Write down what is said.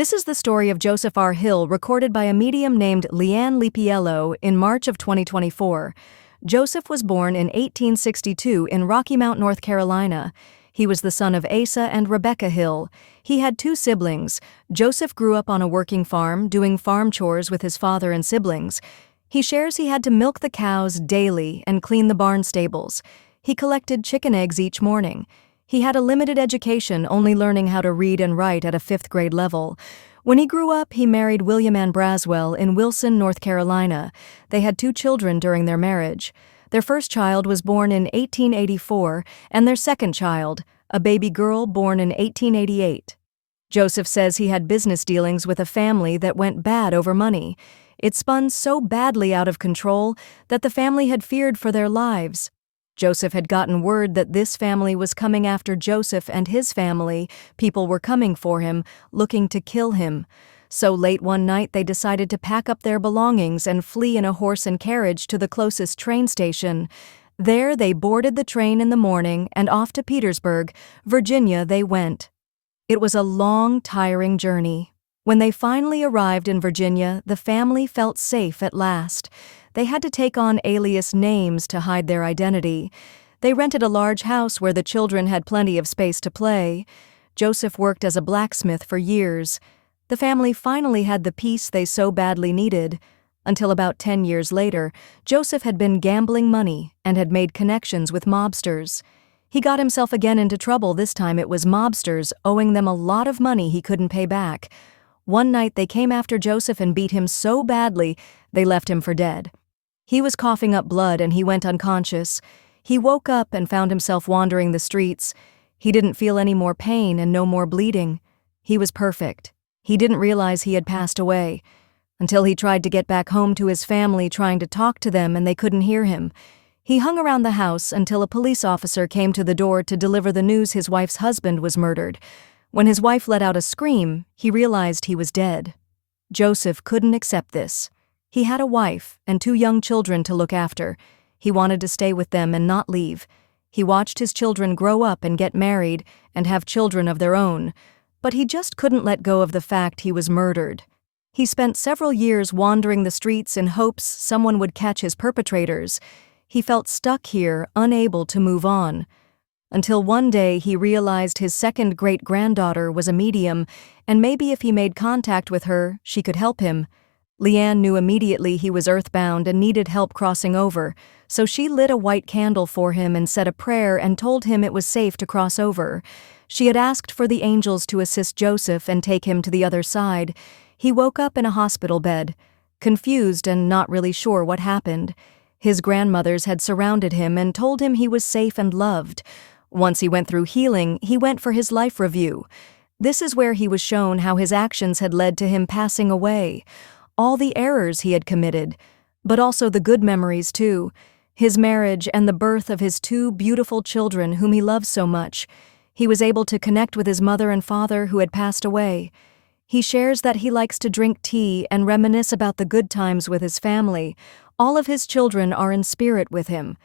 This is the story of Joseph R. Hill, recorded by a medium named Leanne Lipiello in March of 2024. Joseph was born in 1862 in Rocky Mount, North Carolina. He was the son of Asa and Rebecca Hill. He had two siblings. Joseph grew up on a working farm, doing farm chores with his father and siblings. He shares he had to milk the cows daily and clean the barn stables. He collected chicken eggs each morning. He had a limited education, only learning how to read and write at a fifth-grade level. When he grew up, he married William Ann Braswell in Wilson, North Carolina. They had two children during their marriage. Their first child was born in 1884, and their second child, a baby girl, born in 1888. Joseph says he had business dealings with a family that went bad over money. It spun so badly out of control that the family had feared for their lives. Joseph had gotten word that this family was coming after Joseph and his family. People were coming for him, looking to kill him. So late one night they decided to pack up their belongings and flee in a horse and carriage to the closest train station. There they boarded the train in the morning and off to Petersburg, Virginia they went. It was a long, tiring journey. When they finally arrived in Virginia, the family felt safe at last. They had to take on alias names to hide their identity. They rented a large house where the children had plenty of space to play. Joseph worked as a blacksmith for years. The family finally had the peace they so badly needed. Until about 10 years later, Joseph had been gambling money and had made connections with mobsters. He got himself again into trouble. This time it was mobsters owing them a lot of money he couldn't pay back. One night they came after Joseph and beat him so badly they left him for dead. He was coughing up blood and he went unconscious. He woke up and found himself wandering the streets. He didn't feel any more pain and no more bleeding. He was perfect. He didn't realize he had passed away until he tried to get back home to his family, trying to talk to them, and they couldn't hear him. He hung around the house until a police officer came to the door to deliver the news his wife's husband was murdered. When his wife let out a scream, he realized he was dead. Joseph couldn't accept this. He had a wife and two young children to look after. He wanted to stay with them and not leave. He watched his children grow up and get married and have children of their own, but he just couldn't let go of the fact he was murdered. He spent several years wandering the streets in hopes someone would catch his perpetrators. He felt stuck here, unable to move on. Until one day he realized his second great-granddaughter was a medium, and maybe if he made contact with her, she could help him. Leanne knew immediately he was earthbound and needed help crossing over, so she lit a white candle for him and said a prayer and told him it was safe to cross over. She had asked for the angels to assist Joseph and take him to the other side. He woke up in a hospital bed, confused and not really sure what happened. His grandmothers had surrounded him and told him he was safe and loved. Once he went through healing, he went for his life review. This is where he was shown how his actions had led to him passing away. All the errors he had committed, but also the good memories too. His marriage and the birth of his two beautiful children whom he loved so much. He was able to connect with his mother and father who had passed away. He shares that he likes to drink tea and reminisce about the good times with his family. All of his children are in spirit with him.